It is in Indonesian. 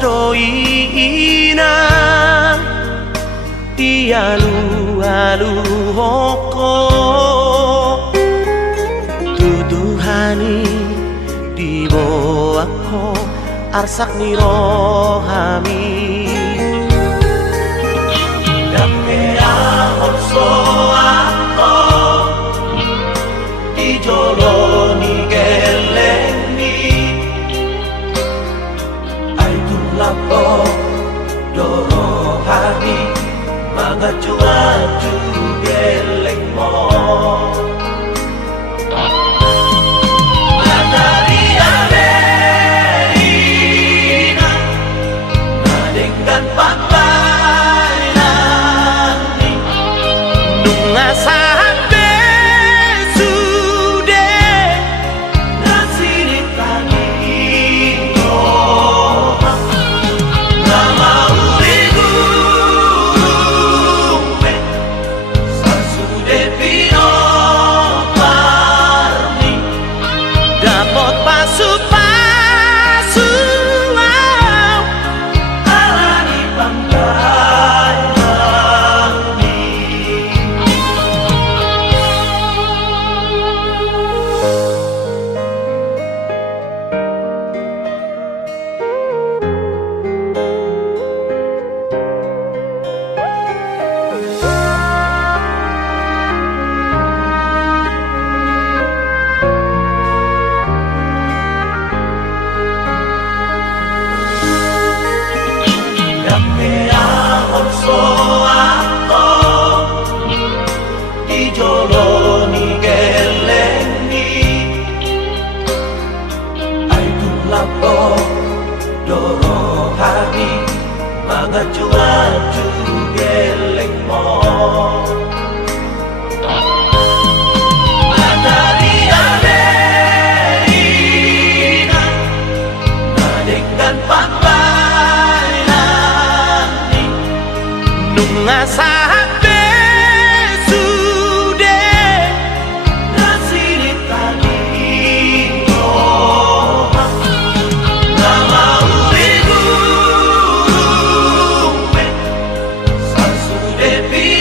do ina dia alu hoko tuduhani di boako arsak ni rohami dakea orso ato di joloni geleni ai tu lapo doro hari mga cuaju geleng mo mga cuaju geleng mo matahari arena nadenggan pambayan nung asa de